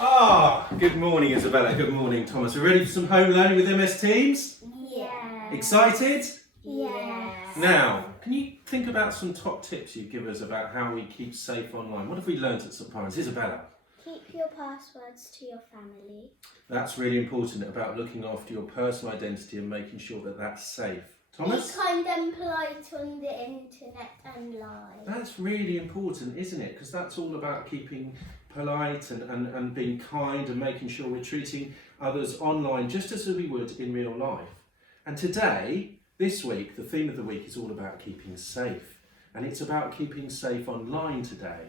Good morning, Isabella. Good morning, Thomas. We're ready for some home learning with MS Teams? Yeah. Excited? Yes. Now, can you think about some top tips you'd give us about how we keep safe online? What have we learnt at St Pius? Isabella? Keep your passwords to your family. That's really important about looking after your personal identity and making sure that that's safe. Thomas? Be kind and polite on the internet and live. That's really important, isn't it? Because that's all about keeping polite and being kind and making sure we're treating others online just as we would in real life. And today, this week, the theme of the week is all about keeping safe. And it's about keeping safe online today.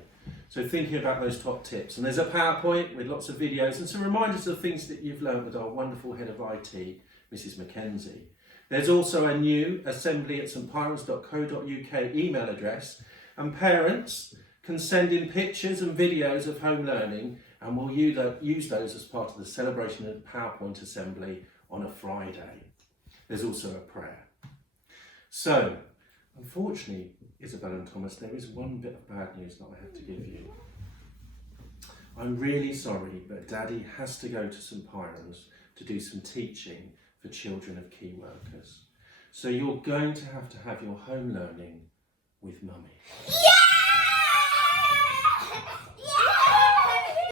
So thinking about those top tips. And there's a PowerPoint with lots of videos and some reminders of things that you've learned with our wonderful head of IT, Mrs. Mackenzie. There's also a new assembly@stpyrons.co.uk email address, and parents can send in pictures and videos of home learning, and we'll use those as part of the celebration of PowerPoint assembly on a Friday. There's also a prayer. So, unfortunately, Isabel and Thomas, there is one bit of bad news that I have to give you. I'm really sorry, but Daddy has to go to St Piron's to do some teaching for children of key workers. So you're going to have your home learning with Mummy. Yeah!